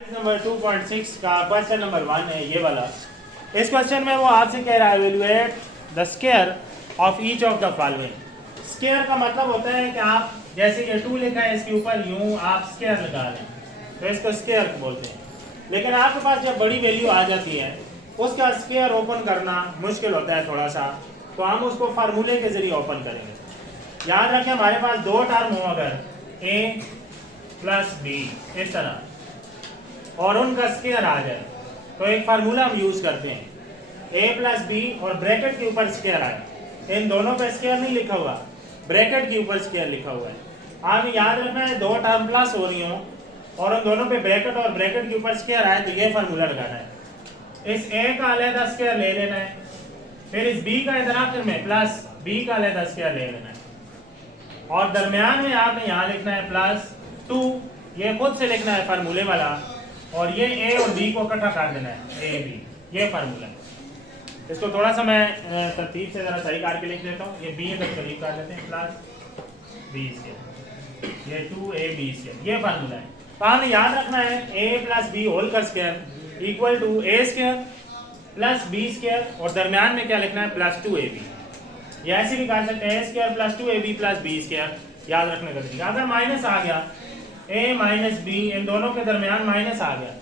Number 2.6 का question number 1 है ये वाला। इस क्वेश्चन में वो आपसे कह रहा है evaluate the square of each of the following. Square का मतलब होता है कि आप जैसे ये 2 लिखा है इसके ऊपर यूं आप स्क्वायर लगा लें तो इसको स्क्वायर बोलते हैं। लेकिन आपके पास जब बड़ी वैल्यू आ जाती है उसका स्क्वायर ओपन करना मुश्किल होता है थोड़ा सा, तो हम उसको फार्मूले के जरिए ओपन करेंगे। याद रखें हमारे पास दो टर्म हो अगर a प्लस बी इस तरह और उनका स्क्वायर आ जाए तो एक फार्मूला हम यूज करते हैं a प्लस बी और ब्रैकेट के ऊपर स्क्वायर आए। इन दोनों पे स्क्वायर नहीं लिखा हुआ, ब्रैकेट के ऊपर स्क्वायर लिखा हुआ है। आप याद रखना है दो टर्म प्लस हो रही हो और उन दोनों पे ब्रैकेट और ब्रैकेट के ऊपर स्क्वायर आए तो ये फार्मूला लगाना है। इस a का अलग स्क्वायर ले लेना है, फिर इस b का इधर आखिर में प्लस b का अलग स्क्वायर ले लेना है और दरमियान में आपने यहाँ लिखना है प्लस 2, ये खुद से लिखना है फार्मूले वाला, और ये a और b को इकट्ठा कर देना है a b, ये फार्मूला है। इसको थोड़ा सा मैं तरतीब से जरा सही करके लिख देता हूँ। ये b तक करीब कर देते हैं प्लस b से, ये 2ab से, ये फार्मूला है। तो आपने याद रखना है a प्लस बी होल का square equal to a square plus b square और दरमियान में क्या लिखना है प्लस 2ab। या ऐसे भी कर सकते हैं a square plus 2ab plus b square. याद रखने का तरीका, अगर माइनस आ गया a माइनस बी, इन दोनों के दरमियान माइनस आ गया,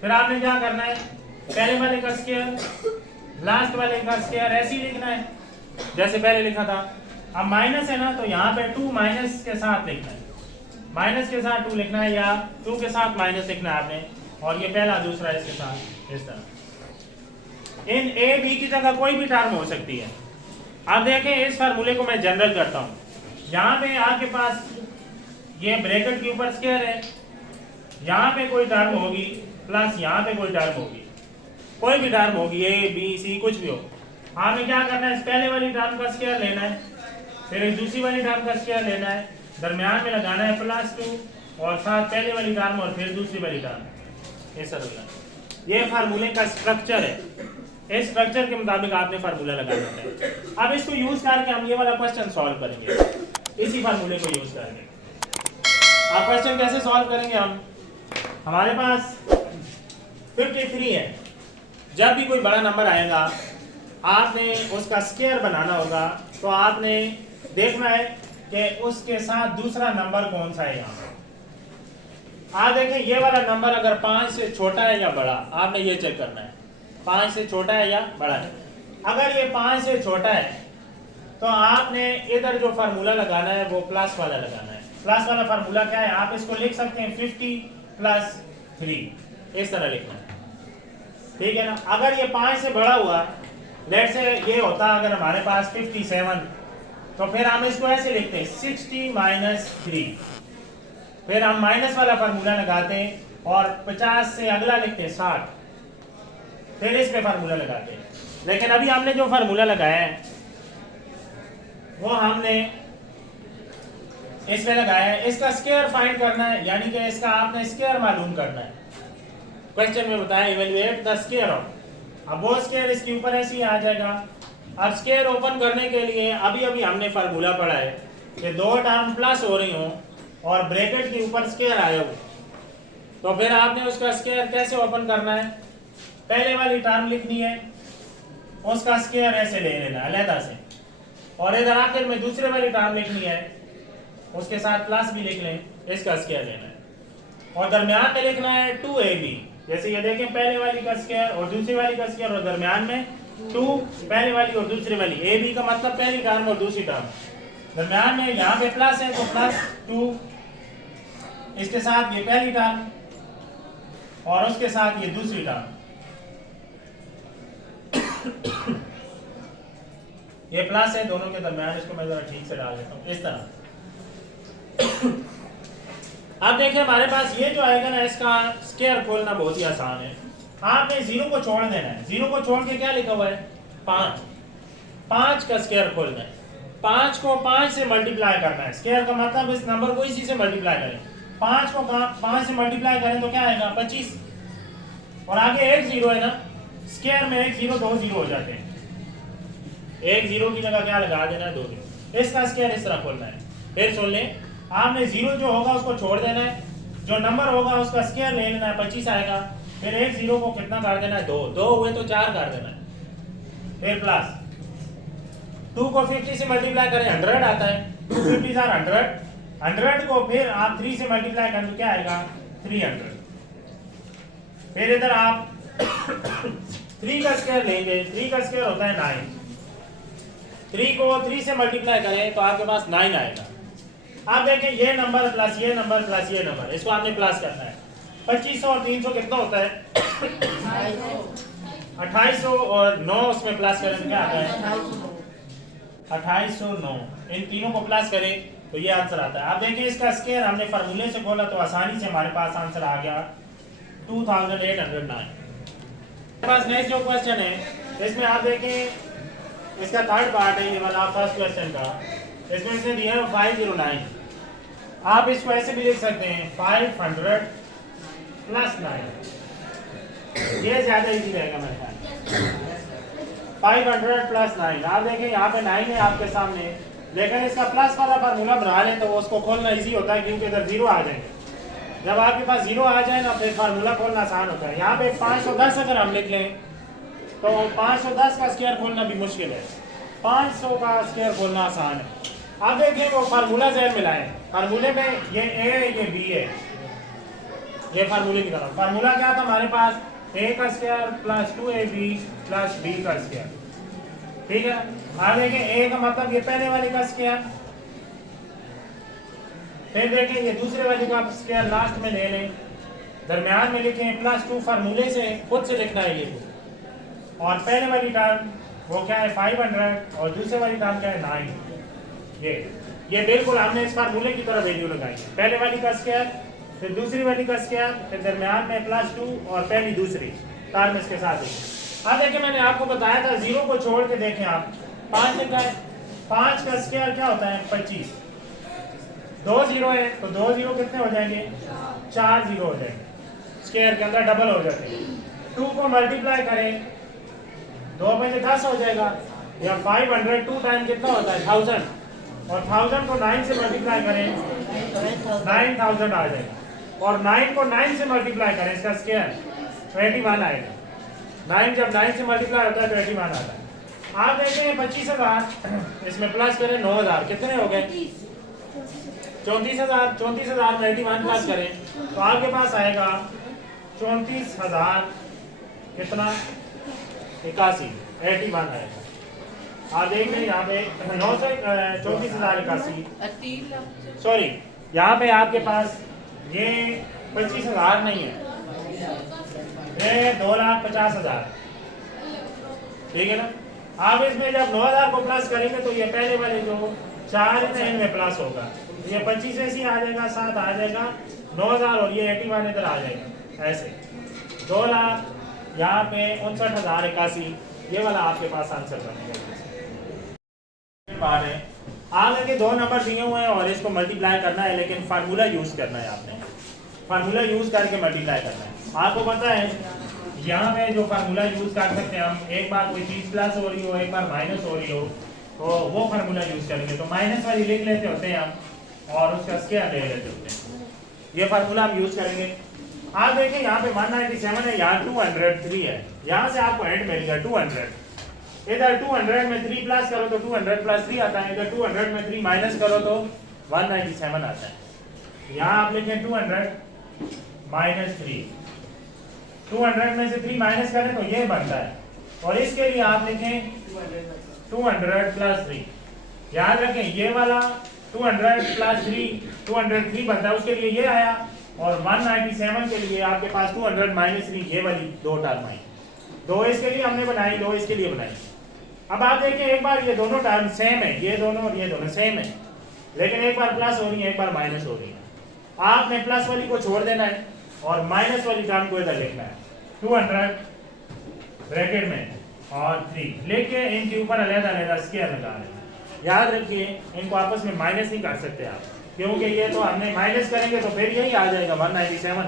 फिर आपने क्या करना है पहले वाले का स्क्वायर लास्ट वाले का स्क्वायर ऐसे ही लिखना है जैसे पहले लिखा था। अब माइनस है ना तो यहाँ पे 2 माइनस के साथ लिखना है, माइनस के साथ 2 लिखना है या 2 के साथ माइनस लिखना है आपने, और ये पहला दूसरा इसके साथ इस तरह। इन a b की जगह कोई भी टर्म हो सकती है। अब देखें इस फार्मूले को मैं जनरल करता हूँ। यहाँ पे आपके पास ये ब्रैकेट के ऊपर स्क्वायर है, यहाँ पे कोई टर्म होगी प्लस यहाँ पे कोई टर्म होगी, कोई भी टर्म होगी a b c कुछ भी हो। आपने क्या करना है इस पहले वाली टर्म का स्क्वायर लेना है, फिर इस दूसरी वाली टर्म का स्क्वायर लेना है, दरमियान में लगाना है प्लस 2 और साथ पहले वाली टर्म और फिर दूसरी वाली टर्म, ऐसा होगा। ये फार्मूले का स्ट्रक्चर है। इस स्ट्रक्चर के मुताबिक आपने फार्मूला लगाना है। अब इसको यूज करके हम ये वाला क्वेश्चन सॉल्व करेंगे इसी फार्मूले को यूज करके। आप क्वेश्चन कैसे सॉल्व करेंगे हम, हमारे पास 53 है। जब भी कोई बड़ा नंबर आएगा आपने उसका स्क्वायर बनाना होगा, तो आपने देखना है कि उसके साथ दूसरा नंबर कौन सा है। यहाँ आप देखें ये वाला नंबर अगर 5 से छोटा है या बड़ा, आपने ये चेक करना है 5 से छोटा है या बड़ा है। अगर ये 5 से छोटा है तो आपने इधर जो फार्मूला लगाना है वो प्लस वाला लगाना है। प्लस वाला फार्मूला क्या है, आप इसको लिख सकते हैं 50 प्लस 3, इस तरह लिखना है, ठीक है ना। अगर ये 5 से बड़ा हुआ, लेट से ये होता अगर हमारे पास 57, तो फिर हम इसको ऐसे लिखते हैं 60 माइनस 3, फिर हम माइनस वाला फार्मूला लगाते हैं और 50 से अगला लिखते हैं 60, फिर इस पे फार्मूला लगाते हैं। लेकिन अभी हमने जो फार्मूला लगाया है वो हमने इस पे लगाया है, इसका स्क्वायर फाइंड करना है, यानी कि इसका आपने स्क्वायर मालूम करना है। क्वेश्चन में बताया इवैल्यूएट द स्क्वायर ऑफ, अब वो स्क्वायर इसके ऊपर ऐसे ही आ जाएगा। अब स्क्वायर ओपन करने के लिए अभी अभी हमने फार्मूला पढ़ा है कि दो टर्म प्लस हो रही हो और ब्रैकेट के ऊपर स्क्वायर आया हो, तो फिर आपने उसका स्क्वायर कैसे ओपन करना है, पहले वाली टर्म लिखनी है, उसका स्क्वायर ऐसे ले लेना अलहदा से, और इधर आखिर में दूसरे वाली टर्म लिखनी है, उसके साथ प्लस भी लिख लें, इसका स्क्वायर लेना है, और दरमियान में लिखना है 2ab। जैसे ये देखें पहले वाली का स्क्वायर और दूसरी वाली का स्क्वायर और दरमियान में 2, पहले वाली और दूसरी वाली, ab का मतलब पहली टर्म और दूसरी टर्म, दरमियान में यहाँ पे प्लस है तो प्लस 2, इसके साथ ये पहली टर्म और उसके साथ ये दूसरी टर्म, ये प्लस है दोनों के दरमियान। इसको मैं जरा ठीक से डाल देता हूँ इस तरह। अब देखिए हमारे पास ये जो आएगा ना, इसका स्क्वायर खोलना बहुत ही आसान है। आपने 0 को छोड़ देना है, 0 को छोड़ के क्या लिखा हुआ है 5, 5 का स्क्वायर खोलना है, 5 को 5 से मल्टीप्लाई करना है। स्क्वायर का मतलब इस नंबर को इसी से मल्टीप्लाई करें, 5 को 5 से मल्टीप्लाई करें तो क्या आएगा 25, और आगे एक 0 है ना, स्क्वायर में एक 0 2 0 हो जाते हैं, एक 0 की जगह क्या लगा देना है 2 0। इसका स्क्वायर इस तरह खोलना है। फिर सुन लें, आपने 0 जो होगा उसको छोड़ देना है जो नंबर होगा उसका स्क्वायर ले लेना है, 25 आएगा। फिर एक जीरो को कितना कर देना है, 2 2 हुए तो 4 कर देना है। फिर प्लस 2 को 50 से मल्टीप्लाई करें 100 आता है, 2 50 आर 100 को फिर आप 3 से मल्टीप्लाई करें तो क्या आएगा 300। फिर इधर आप 3 का स्क्वायर लेंगे, 3 का स्क्वायर होता है 9, 3 को 3 से मल्टीप्लाई करें तो आपके पास 9 आएगा। आप देखें ये नंबर प्लस ये नंबर प्लस ये नंबर, इसको आपने प्लस करना है। 2500 और 300 कितना होता है 2800 और 9 उसमें प्लस करें तो क्या आता है 2809। इन तीनों को प्लस करें तो ये आंसर आता है। आप देखें इसका स्क्वायर हमने फार्मूले से खोला तो आसानी से हमारे पास आंसर आ गया 2809। हमारे पास नेक्स्ट जो क्वेश्चन है इसमें आप देखें इसका थर्ड पार्ट है ये वाला फर्स्ट क्वेश्चन का। इसमें इसने दिया है 509। आप इसको ऐसे भी लिख सकते हैं 500 प्लस 9, ये ज्यादा इजी रहेगा मेरे ख्याल। 500 प्लस 9, आप देखें यहाँ पे 9 है आपके सामने, लेकिन इसका प्लस वाला फार्मूला बना लें तो उसको खोलना इजी होता है क्योंकि इधर जीरो आ जाएंगे। जब आपके पास जीरो आ जाए ना फिर फार्मूला खोलना आसान होता है। यहाँ पे 510 अगर हम लिख लें तो 510 का स्क्वायर खोलना भी मुश्किल है, 500 का स्क्वायर खोलना आसान है। आप देखें वो फार्मूला जहन में लाएं, फार्मूले में ये ए है ये बी है, ये फार्मूले की तरफ फार्मूला क्या था हमारे पास a का square plus 2ab plus b का स्क्वायर, ठीक है। आप देखें a का मतलब ये पहले वाले का स्क्वायर, फिर देखें ये दूसरे वाले का स्क्वायर लास्ट में ले लें, दरमियान में लिखें प्लस 2, फार्मूले से खुद से लिखना है ये, और पहले वाली टर्म वो क्या है 500 और दूसरे वाली टर्म क्या है 9। ये बिल्कुल हमने इस फार्मूले की तरह वैल्यू लगाई, पहले वाली का स्क्वायर फिर दूसरी वाली का स्क्वायर फिर दरमियान में प्लस 2 और पहली दूसरी टर्म इसके साथ है। अब देखिए मैंने आपको बताया था जीरो को छोड़ के देखें आप 5 लिखा है, 5 का स्क्वायर क्या होता है 25, 2 जीरो है तो 2 जीरो कितने हो जाएंगे 4 जीरो हो जाएंगे, स्क्वायर के अंदर डबल हो जाते हैं। 2 को मल्टीप्लाई करें 2 में 10 हो जाएगा, या 500 2 टाइम कितना होता है 1000, और 1000 को 9 से मल्टीप्लाई करें 9000 आ जाएगा, और 9 को 9 से मल्टीप्लाई करें इसका स्क्वायर 21 आएगा। 9 जब 9 से मल्टीप्लाई होता है तो 21 आता है। आप देखते हैं 25,000 इसमें प्लस करें 9000 कितने हो गए 34,000, 34,000 में 81 प्लस करें तो आपके पास आएगा 34,000 कितना 81 आएगा। आप देख लें यहाँ पे 34,081, सॉरी यहाँ पे आपके पास ये 25,000 नहीं है, ये 2,50,000, ठीक है ना। आप इसमें जब 9,000 को प्लस करेंगे तो ये पहले वाले जो 4 है इनमें प्लस होगा, ये 25 ऐसे आ जाएगा 7 आ जाएगा 9,000 और ये 81 इधर आ जाएगा, ऐसे 2 लाख यहाँ पे 59,081, ये वाला आपके पास आंसर बनेगा। बात है आप दो नंबर दिए हुए हैं और इसको मल्टीप्लाई करना है, लेकिन फार्मूला यूज करना है, आपने फार्मूला यूज करके मल्टीप्लाई करना है। आपको पता है यहाँ पे जो फार्मूला यूज कर सकते हैं हम, एक बार कोई चीज प्लस हो रही हो एक बार माइनस हो रही हो तो वो फार्मूला यूज करेंगे, तो माइनस वाली लिख लेते होते हैं हम और उसका स्क्वायर ले लेते होते हैं, ये फार्मूला हम यूज करेंगे। आप देखें यहाँ पे 197 है, यहाँ 203 है, यहाँ से आपको एंड मिलेगा 200, इधर 200 में 3 प्लस करो तो 200 प्लस 3 आता है, इधर 200 में 3 माइनस करो तो 197 आता है। यहाँ आप लिखें 200 माइनस 3, 200 में से 3 माइनस करें तो ये बनता है, और इसके लिए आप लिखें 200 प्लस 3। याद रखें ये वाला 200 प्लस 3 203 बनता है, उसके लिए ये आया, और 197 के लिए आपके पास 200 माइनस 3 ये वाली दो टर्म आई, दो इसके लिए हमने बनाई दो इसके लिए बनाई। अब आप देखिए एक बार ये दोनों टर्म सेम है, ये दोनों और ये दोनों सेम है, लेकिन एक बार प्लस हो रही है एक बार माइनस हो रही है। आपने प्लस वाली को छोड़ देना है और माइनस वाली टर्म को इधर लिखना है, 200 ब्रैकेट में और 3 लेके इनके ऊपर अलग-अलग स्क्वायर लगा लेना। याद रखिए इनको आपस में माइनस नहीं कर सकते आप, क्योंकि ये तो हमने माइनस करेंगे तो फिर यही आ जाएगा 197,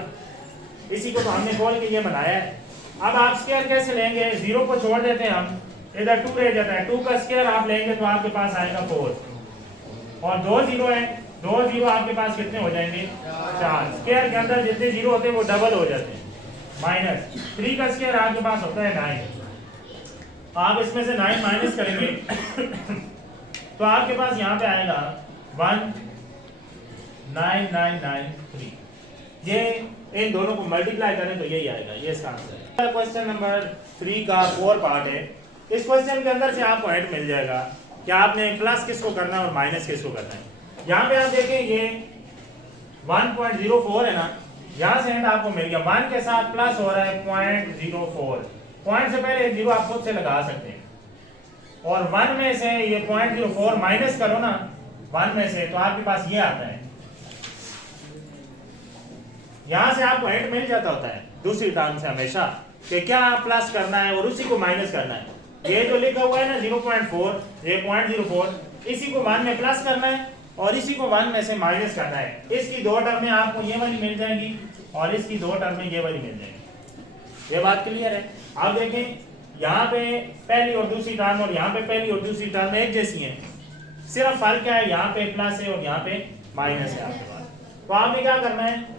इसी को तो हमने खोल के ये बनाया है। अब आप स्क्वायर कैसे लेंगे, 0 को छोड़ देते हैं हम, इधर 2 रह जाता है, 2 का स्क्वायर आप लेंगे तो आपके पास आएगा 4, और 2 0 है, दो जीरो आपके पास कितने हो जाएंगे 4। स्क्वायर के अंदर जितने जीरो होते हैं वो डबल हो जाते हैं। माइनस 3 का स्क्वायर आपके पास होता है 9। आप इसमें से 9 माइनस करेंगे तो आपके पास यहाँ पे आएगा 19993। ये इन दोनों को मल्टीप्लाई करें तो यही आएगा, ये इसका आंसर है। क्वेश्चन नंबर 3 का 4 पार्ट है। इस क्वेश्चन के अंदर से आपको हिंट मिल जाएगा कि आपने प्लस किसको करना है और माइनस किसको करना है। यहाँ पे आप देखें ये 1.04 है ना, यहाँ से हिंट आपको मिल गया 1 के साथ प्लस हो रहा है 0.04। पॉइंट से पहले जीरो आप खुद से लगा सकते हैं और 1 में से ये 0.04 माइनस करो ना 1 में से तो आपके पास ये आता है। यहां से आपको हिंट मिल जाता होता है दूसरी टर्म से हमेशा कि क्या प्लस करना है और उसी को माइनस करना है। ये जो लिखा हुआ है ना 0.4, ये 0.04, इसी को 1 में प्लस करना है और इसी को 1 में से माइनस करना है। इसकी दो टर्में आपको ये वाली मिल जाएंगी और इसकी दो टर्में ये वाली मिल जाएंगी। ये बात क्लियर है। आप देखें यहाँ पे पहली और दूसरी टर्म और यहाँ पे पहली और दूसरी टर्म एक जैसी हैं, सिर्फ फर्क क्या है, यहाँ पे प्लस है और यहाँ पे माइनस है आपके पास। तो आपने क्या करना है,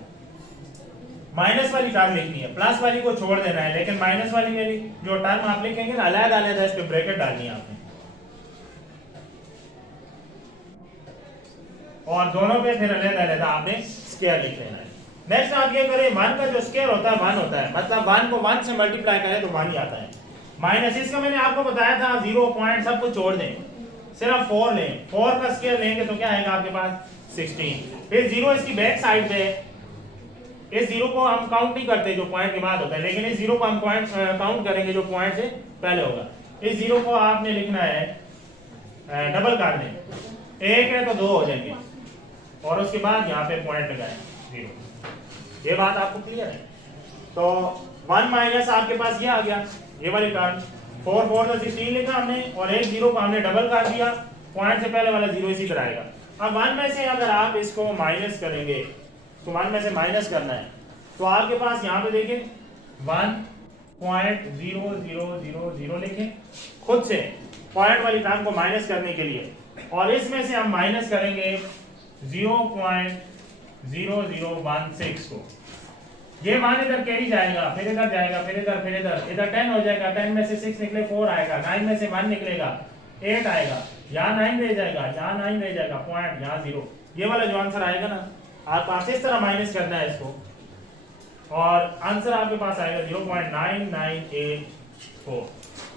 माइनस वाली टर्म लिखनी है, प्लस वाली को छोड़ देना है, लेकिन माइनस वाली जो टर्म आप लिखेंगे ना अलग-अलग है, इस पे ब्रैकेट डालनी है आपने और दोनों पे फिर अलग-अलग आपने स्क्वायर लिख लेना है। नेक्स्ट आप ये करें 1 का जो स्क्वायर होता है 1 होता है, मतलब 1 को 1 से मल्टीप्लाई करें तो 1 ही आता है। माइनस इसका मैंने आपको बताया था 0 पॉइंट सब कुछ छोड़ दें, सिर्फ 4 लें, 4 का स्क्वायर लेंगे तो क्या आएगा आपके पास 16। फिर 0 इसकी बैक साइड पे, इस 0 को हम काउंट नहीं करते जो पॉइंट के बाद होता है, लेकिन इस 0 को हम काउंट करेंगे जो पॉइंट से पहले होगा। इस 0 को आपने लिखना है डबल कर दें, 1 है तो 2 हो जाएंगे और उसके बाद यहाँ पे पॉइंट लगाएं 0। ये बात आपको क्लियर है। तो 1 माइनस आपके पास ये आ गया, ये वाली टर्म 4 4 तो 16 लिखा हमने और एक 0 को हमने डबल कर दिया, पॉइंट से पहले वाला 0 इसी तरह आएगा। अब 1 में से अगर आप इसको माइनस करेंगे तो 1 में से माइनस करना है तो आपके पास यहाँ पे देखें 1.0000 लिखें खुद से पॉइंट वाली टर्म को माइनस करने के लिए, और इसमें से हम माइनस करेंगे 0.0016 को। ये मान इधर कैरी जाएगा, फिर इधर जाएगा, फिर इधर, फिर इधर 10 हो जाएगा, 10 में से 6 निकले 4 आएगा, 9 में से 1 निकलेगा 8 आएगा, यहाँ 9 रह जाएगा, यहाँ 9 रह जाएगा, पॉइंट यहाँ 0। ये वाला जो आंसर आएगा ना, आप पास इस तरह माइनस करना है इसको और आंसर आपके पास आएगा 0.9984।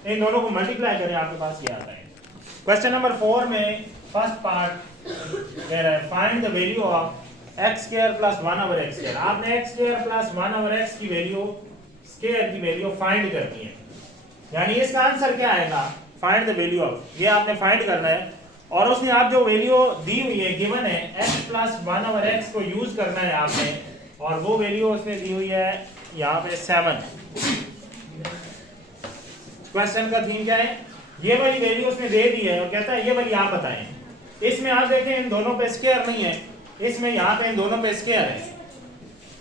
इन दोनों को मल्टीप्लाई करें आपके पास ये आता है। क्वेश्चन नंबर 4 में first part find the value of x square plus 1 over x square. आपने x square plus 1 over x की वैल्यू स्क्वायर की वैल्यू फाइंड करनी है, यानी इसका आंसर क्या आएगा, फाइंड द वैल्यू ऑफ, ये आपने फाइंड करना है। और उसने आप जो वैल्यू दी हुई है गिवन है x प्लस 1 ओवर x को यूज करना है आपने, और वो वैल्यू उसने दी हुई है यहाँ पे 7। क्वेश्चन का थीम क्या है, ये वाली वैल्यू उसने दे दी है और कहता है ये वाली आप बताएं। इसमें आप देखें इन दोनों पे स्क्वायर नहीं है, इसमें यहाँ पे इन दोनों पे स्क्वायर है,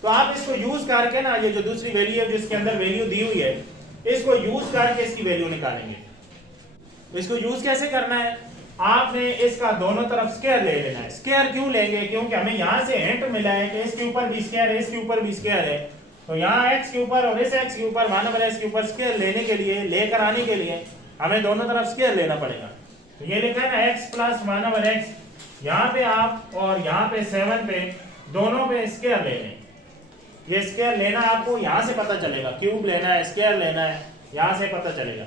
तो आप इसको यूज करके ना ये जो दूसरी वैल्यू है जिसके अंदर वैल्यू दी हुई है इसको यूज करके इसकी वैल्यू निकालेंगे। इसको यूज कैसे करना है, आपने इसका दोनों तरफ स्क्वायर ले लेना है। स्क्वायर क्यों लेंगे, क्योंकि हमें यहाँ से हिंट मिला है कि इसके ऊपर भी स्क्वायर है, इसके ऊपर भी स्क्वायर है, तो यहाँ x के ऊपर और इस x के ऊपर 1 ओवर x के ऊपर स्क्वायर लेने के लिए, लेकर आने के लिए हमें दोनों तरफ स्क्वायर लेना पड़ेगा। तो ये लिखा है ना x प्लस 1 ओवर x, यहाँ पे आप और यहाँ पे 7 पे दोनों पे स्क्वायर ले लें। ये स्क्वायर लेना आपको यहाँ से पता चलेगा, क्यूब लेना है, स्क्वायर लेना है, यहाँ से पता चलेगा।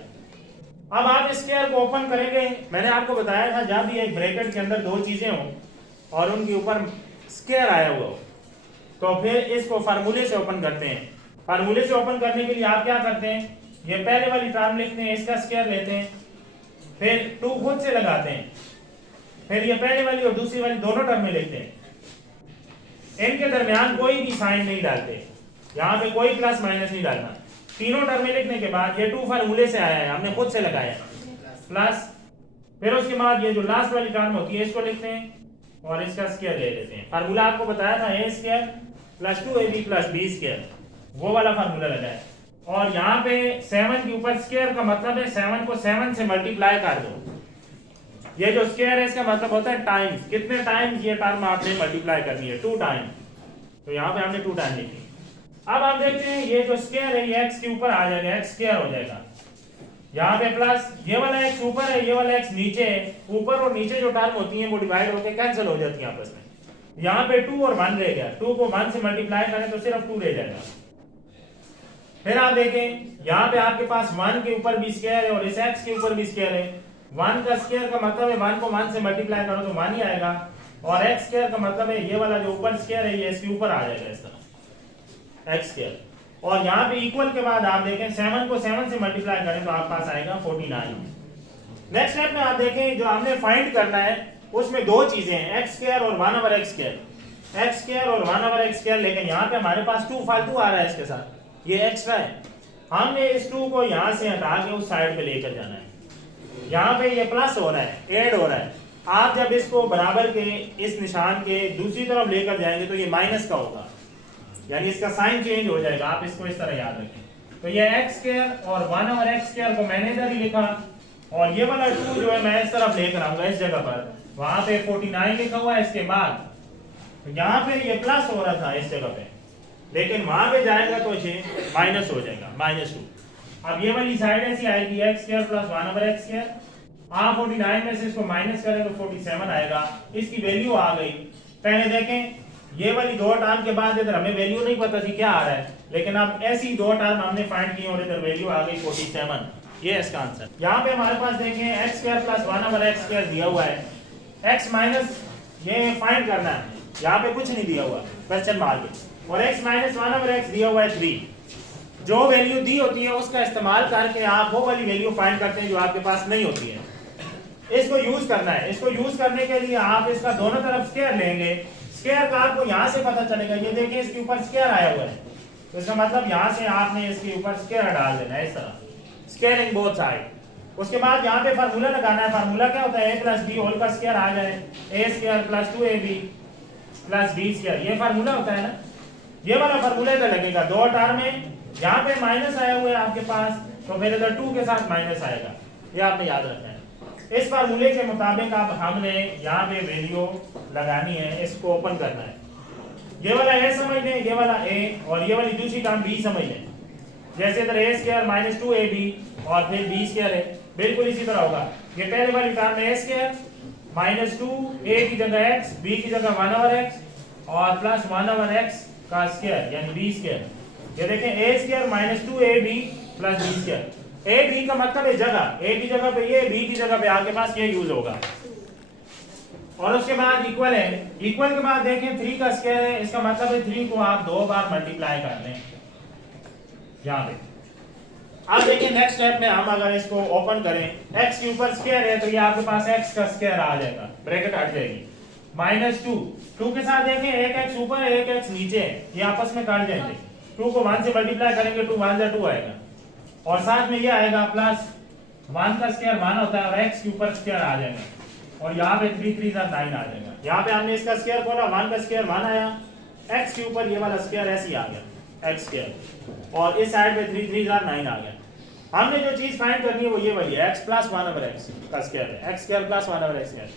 अब आप स्क्वायर को ओपन करेंगे, मैंने आपको बताया था जब भी एक ब्रैकेट के अंदर दो चीजें हों और उनके ऊपर स्क्वायर आया हुआ हो तो फिर इसको फार्मूले से ओपन करते हैं। फार्मूले से ओपन करने के लिए आप क्या करते हैं, ये पहले वाली टर्म लिखते हैं, इसका स्क्वायर लेते हैं, फिर 2 खुद से लगाते हैं, फिर ये पहले वाली और दूसरी वाली दोनों टर्म में लिखते हैं, इनके दरमियान कोई भी साइन नहीं डालते, यहाँ पे कोई प्लस माइनस नहीं डालना। तीनों टर्में लिखने के बाद ये 2 फार्मूले से आया है, हमने खुद से लगाया प्लस, फिर उसके बाद ये जो लास्ट वाली टर्म होती है इसको लिखते हैं और इसका स्क्वायर ले लेते हैं। फार्मूला आपको बताया था a square plus 2ab plus b square, वो वाला फार्मूला लगाया। और यहाँ पे 7 के ऊपर स्क्वायर का मतलब है 7 को 7 से मल्टीप्लाई कर दो, ये जो स्क्वायर है इसका मतलब होता है टाइम्स, कितने टाइम्स ये टर्म आपने मल्टीप्लाई करनी है, 2 टाइम। तो यहाँ पे हमने 2 टाइम लिखी। अब हम देखते हैं ये जो स्क्वायर है ये x के ऊपर आ जाएगा, x स्क्वायर हो जाएगा। यहाँ पे प्लस ये वाला x ऊपर है, ये वाला x नीचे है। ऊपर और नीचे जो टर्म होती हैं वो डिवाइड होकर कैंसिल हो जाती है आपस में। यहाँ पे 2 और 1 रह गया, 2 को 1 से मल्टीप्लाई करें तो सिर्फ 2 रह जाएगा। फिर आप देखें यहाँ पे आपके पास 1 के ऊपर भी स्क्वायर है और इस x के ऊपर भी स्क्वायर है। 1 का स्क्वायर का मतलब है 1 को 1 से मल्टीप्लाई करो तो 1 ही आएगा, और x स्क्वायर का मतलब है ये वाला जो ऊपर स्क्वायर है ये इसके ऊपर आ जाएगा इस तरह x स्क्वायर। और यहाँ पे इक्वल के बाद आप देखें 7 को 7 से मल्टीप्लाई करें तो आपके पास आएगा 49। नेक्स्ट स्टेप में आप देखें जो हमने फाइंड करना है उसमें 2 चीजें हैं, x स्क्वायर और 1 over x square, x square और 1 ओवर x स्क्वायर। लेकिन यहाँ पे हमारे पास 2 फालतू आ रहा है इसके साथ, ये एक्स्ट्रा है। हमने इस 2 को यहाँ से हटा के उस साइड पे लेकर जाना है। यहाँ पे ये प्लस हो रहा है, ऐड हो रहा है। आप जब इसको बराबर के इस निशान के दूसरी तरफ लेकर जाएंगे तो ये माइनस का होगा, यानी इसका साइन चेंज हो जाएगा। आप इसको इस तरह याद रखें। तो ये x स्क्वायर और 1 ओवर x स्क्वायर को मैंने इधर ही लिखा, और ये वाला 2 जो है मैं इस तरफ लेकर आऊंगा इस जगह पर। वहां पे 49 लिखा हुआ है इसके बाद, तो यहाँ पे ये प्लस हो रहा था इस जगह पे, लेकिन वहां पे जाएगा तो ये माइनस हो जाएगा, -2। अब ये वाली साइड ऐसी आएगी x square plus 1 over x square. आप 49 में से इसको माइनस करें तो 47 आएगा। इसकी वैल्यू आ गई। पहले देखें ये वाली 2 टर्म के बाद इधर हमें वैल्यू नहीं पता थी क्या आ रहा है, लेकिन अब ऐसी 2 टर्म हमने फाइंड की और इधर वैल्यू आ गई 47। ये इसका आंसर। यहाँ पे हमारे पास देखें x square plus 1 over x square दिया हुआ है, x माइनस ये फाइंड करना है। यहाँ पे कुछ नहीं दिया हुआ, क्वेश्चन मार्क है, और x माइनस 1 ओवर x दिया हुआ है 3। जो वैल्यू दी होती है उसका इस्तेमाल करके आप वो वाली वैल्यू फाइंड करते हैं जो आपके पास नहीं होती है। इसको यूज करना है। इसको यूज करने के लिए आप इसका दोनों तरफ स्क्वायर लेंगे। स्क्वायर का आपको यहाँ से पता चलेगा, ये देखिए इसके ऊपर स्क्वायर आया हुआ है, तो इसका मतलब यहाँ से आपने इसके ऊपर स्क्वायर डाल देना है इस तरह, स्क्वायर इन बोथ साइड। उसके बाद यहाँ पे फार्मूला लगाना है। फार्मूला क्या होता है, a प्लस बी होल का स्क्वायर आ जाए, a square plus 2ab plus b square, ये फार्मूला होता है ना। ये वाला फार्मूला इधर लगेगा 2 टर्म में। यहाँ पे माइनस आया हुआ है आपके पास, तो फिर इधर 2 के साथ माइनस आएगा, ये आपने याद रखना है। इस फार्मूले के मुताबिक अब हमने यहाँ पे वैल्यू लगानी है, इसको ओपन करना है। ये वाला a समझ लें, ये वाला a, और ये वाली दूसरी टर्म b समझ लें। जैसे इधर a स्क्वायर माइनस 2ab और फिर b स्क्वायर है, बिल्कुल इसी तरह होगा। ये पहले वाली टर्म है a स्क्वायर माइनस 2, a की जगह x, b की जगह 1 ओवर x और प्लस 1 ओवर x का स्क्वायर यानी b स्क्वायर। ये देखें a square minus 2ab plus b square. a b का मतलब है जगह, a की जगह पे ये, b की जगह पे आपके पास ये यूज होगा। और उसके बाद इक्वल है। इक्वल के बाद देखें 3 का स्क्वायर है, इसका मतलब है 3 को आप 2 बार मल्टीप्लाई कर लें यहाँ पे। अब देखिए नेक्स्ट स्टेप में हम अगर इसको ओपन करें, x के ऊपर स्क्वायर है तो ये आपके पास x का स्क्वायर आ जाएगा, ब्रैकेट हट जाएगी, -2। 2 के साथ देखें एक x ऊपर है एक x नीचे है, ये आपस में काट जाएंगे। 2 को 1 से मल्टीप्लाई करेंगे 2 1 2 आएगा, और साथ में ये आएगा प्लस 1 का स्क्वायर 1 होता है और x के ऊपर स्क्वायर आ जाएगा, और यहाँ पे 3 3 9 आ जाएगा। यहाँ पे हमने इसका स्क्वायर खोला, 1 का स्क्वायर 1 आया, x के ऊपर ये वाला स्क्वायर ऐसे ही आ गया x स्क्वायर, और इस साइड पे 3 3 9 आ गया। हमने जो चीज फाइंड करनी है वो ये वाली है, x प्लस 1 ओवर x का स्क्वायर है, x square plus 1 over x square.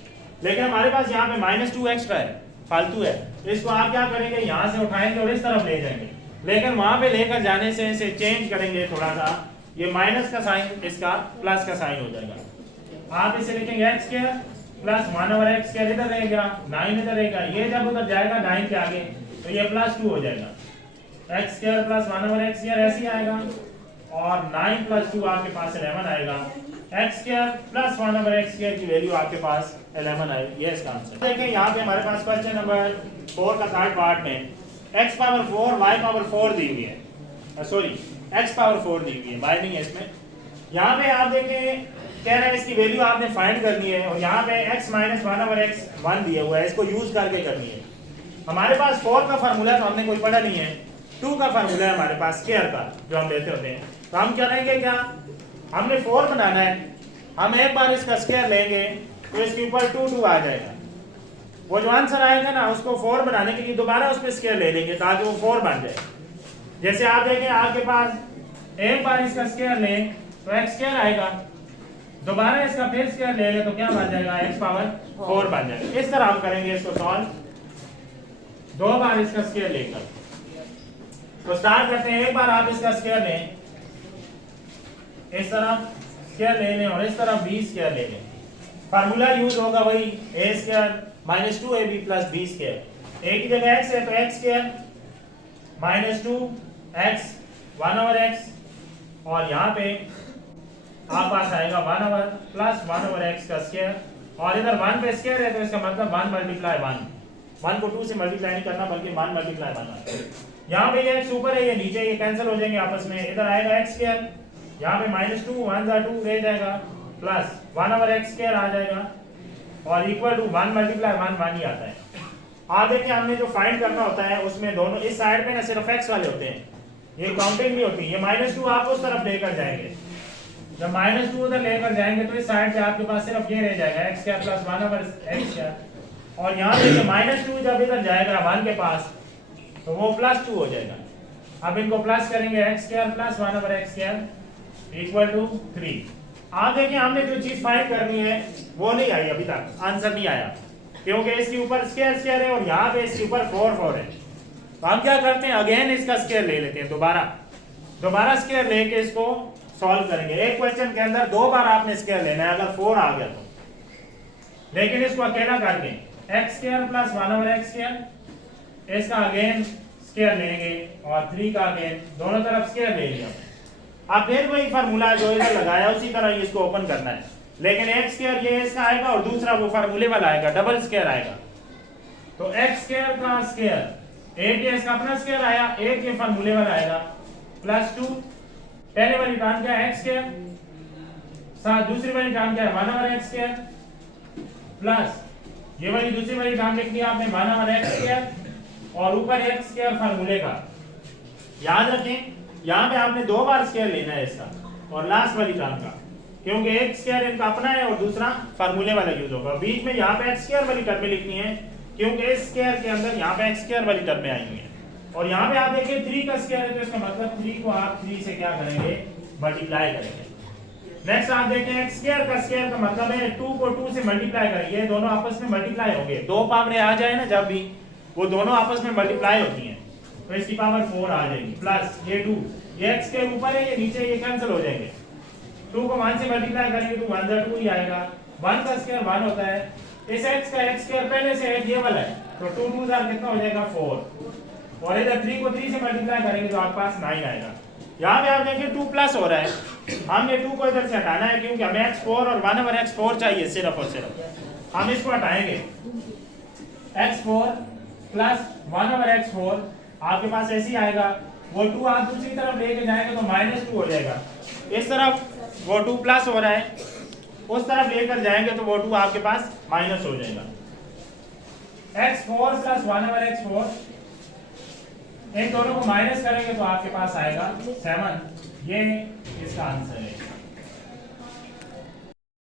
लेकिन हमारे पास यहाँ पे -2 एक्स्ट्रा है, फालतू है। इसको आप क्या करेंगे, यहाँ से उठाएंगे और इस तरफ ले जाएंगे, लेकिन वहां पे लेकर जाने से इसे चेंज करेंगे थोड़ा सा, ये माइनस का साइन इसका प्लस का साइन हो जाएगा। आप इसे लिखेंगे x square plus 1 over x square, इधर रहेगा 9 इधर रहेगा, ये जब उधर जाएगा 9 के आगे तो ये +2 हो जाएगा। x square plus 1 over x square ऐसे ही आएगा, और 9 + 2 आपके पास 11 आएगा। x square plus 1 over x square की वैल्यू आपके पास 11 आएगी, ये इसका आंसर। देखिए यहाँ पे हमारे पास क्वेश्चन नंबर 4 का थर्ड पार्ट में x पावर 4 y पावर 4 दी हुई है, सॉरी x पावर 4 दी हुई है, y नहीं है इसमें। यहाँ पे आप देखें कह रहे हैं इसकी वैल्यू आपने फाइंड करनी है, और यहाँ पे x माइनस 1 ओवर x 1 दिया हुआ है, इसको यूज करके करनी है। हमारे पास 4 का फार्मूला तो हमने कोई पढ़ा नहीं है, 2 का फार्मूला है हमारे पास स्क्वायर का जो हम लेते होते हैं। तो हम क्या लेंगे, क्या हमने 4 बनाना है, हम एक बार इसका स्क्वायर लेंगे तो इसके ऊपर 2 2 आ जाएगा। वो जो आंसर आएगा ना उसको 4 बनाने के लिए दोबारा उस पर स्क्वायर ले लेंगे ताकि वो 4 बन जाए। जैसे आप देखें आपके पास एक बार इसका स्क्वायर लें तो x स्क्वायर आएगा, दोबारा इसका फिर स्क्वायर ले ले तो क्या बन जाएगा, x पावर 4 बन जाएगा। इस तरह हम करेंगे इसको सॉल्व, 2 बार इसका स्क्वायर लेकर। तो स्टार्ट करते हैं, एक बार आप इसका स्क्वायर लें, इस तरफ स्क्वायर ले लें और इस तरफ b स्क्वायर ले लें। फार्मूला यूज होगा वही a square minus 2ab plus b square. a की जगह x है तो x square minus 2x 1 over x, और यहाँ पे आप पास आएगा 1 ओवर प्लस 1 ओवर x का स्क्वायर, और इधर 1 पे स्क्वायर है तो इसका मतलब 1 मल्टीप्लाई 1 को 2 से मल्टीप्लाई नहीं करना बल्कि 1 मल्टीप्लाई 1। यहाँ पे ये x ऊपर है, ये नीचे, ये कैंसिल हो जाएंगे आपस में। इधर आएगा x स्क्वायर, यहाँ पे माइनस 2 1 जा 2 रह जाएगा, प्लस 1 ओवर x स्क्वायर आ जाएगा, और इक्वल टू 1 मल्टीप्लाई 1 ही आता है। आप देखिए हमने जो फाइंड करना होता है उसमें दोनों इस साइड पे ना सिर्फ x वाले होते हैं, ये काउंटिंग नहीं होती। ये माइनस 2 आप उस तरफ लेकर जाएंगे, जब माइनस 2 उधर लेकर जाएंगे तो इस साइड से आपके पास सिर्फ ये रह जाएगा x square plus 1 over x square, और यहाँ देखिए माइनस 2 जब इधर जाएगा 1 के पास तो वो प्लस 2 हो जाएगा। अब इनको प्लस करेंगे x square plus 1 over x square equal to 3। आप देखिए हमने जो चीज फाइंड करनी है वो नहीं आई अभी तक, आंसर नहीं आया, क्योंकि इसके ऊपर स्क्वायर स्क्वायर है और यहाँ पे इसके ऊपर 4 है। तो हम क्या करते हैं, अगेन इसका स्क्वायर ले लेते हैं, दोबारा स्क्वायर लेके इसको सॉल्व करेंगे। एक क्वेश्चन के अंदर 2 बार आपने स्क्वायर लेना है, अगर 4 आ गया तो, लेकिन इसको अकेला करके x square plus 1 over x square, इसका अगेन स्क्वायर लेंगे और 3 का अगेन, दोनों तरफ स्क्वायर ले लिया। अब फिर वही फार्मूला जो इधर लगाया उसी तरह इसको ओपन करना है, लेकिन x स्क्वायर ये इसका आएगा और दूसरा वो फार्मूले वाला आएगा, डबल स्क्वायर आएगा। तो x स्क्वायर का स्क्वायर, एक ये इसका अपना स्क्वायर आया, एक ये फार्मूले वाला आएगा, प्लस 2, पहले वाली टर्म क्या है x स्क्वायर, साथ दूसरी वाली टर्म क्या है 1 ओवर x स्क्वायर, प्लस ये वाली दूसरी वाली टर्म लिख लिया आपने 1 ओवर x स्क्वायर, और ऊपर x स्क्वायर फार्मूले का। याद रखें यहाँ पे आपने 2 बार स्क्वायर लेना है इसका और लास्ट वाली टर्म का, क्योंकि एक स्क्वायर इनका अपना है और दूसरा फार्मूले वाला यूज होगा। बीच में यहाँ पे x स्क्वायर वाली टर्में लिखनी है, क्योंकि इस स्क्वायर के अंदर यहाँ पे x स्क्वायर वाली टर्में आई हुई हैं। और यहाँ पे आप देखिए 3 का स्क्वायर है तो इसका मतलब 3 को आप 3 से क्या करेंगे, मल्टीप्लाई करेंगे। नेक्स्ट आप देखें x स्क्वायर का मतलब है 2 को 2 से मल्टीप्लाई करेंगे, दोनों आपस में मल्टीप्लाई होंगे। 2 पावरें आ जाए ना जब भी, वो दोनों आपस में मल्टीप्लाई होती हैं तो इसकी पावर 4 आ जाएगी, प्लस ये 2, ये x के ऊपर है, ये नीचे, ये कैंसिल हो जाएंगे। 2 को 1 से मल्टीप्लाई करेंगे तो 1 2 ही आएगा, 1 का स्क्वायर 1 होता है, इस x का x स्क्वायर पहले से है ये वाला है, तो 2 2 कितना हो जाएगा 4, और इधर 3 को 3 से मल्टीप्लाई करेंगे तो आपके पास 9 आएगा। यहाँ पे आप देखिए 2 प्लस हो रहा है, हमने 2 को इधर से हटाना है क्योंकि हमें x4 और 1 ओवर x4 चाहिए सिर्फ और सिर्फ। हम इसको हटाएंगे, x4 प्लस 1 ओवर x4 आपके पास ऐसे ही आएगा, वो 2 आप दूसरी तरफ लेके जाएंगे तो -2 हो जाएगा। इस तरफ वो 2 प्लस हो रहा है, उस तरफ लेकर जाएंगे तो वो 2 आपके पास माइनस हो जाएगा। x4 प्लस 1 ओवर x4, इन दोनों को माइनस करेंगे तो आपके पास आएगा 7। ये इसका आंसर है।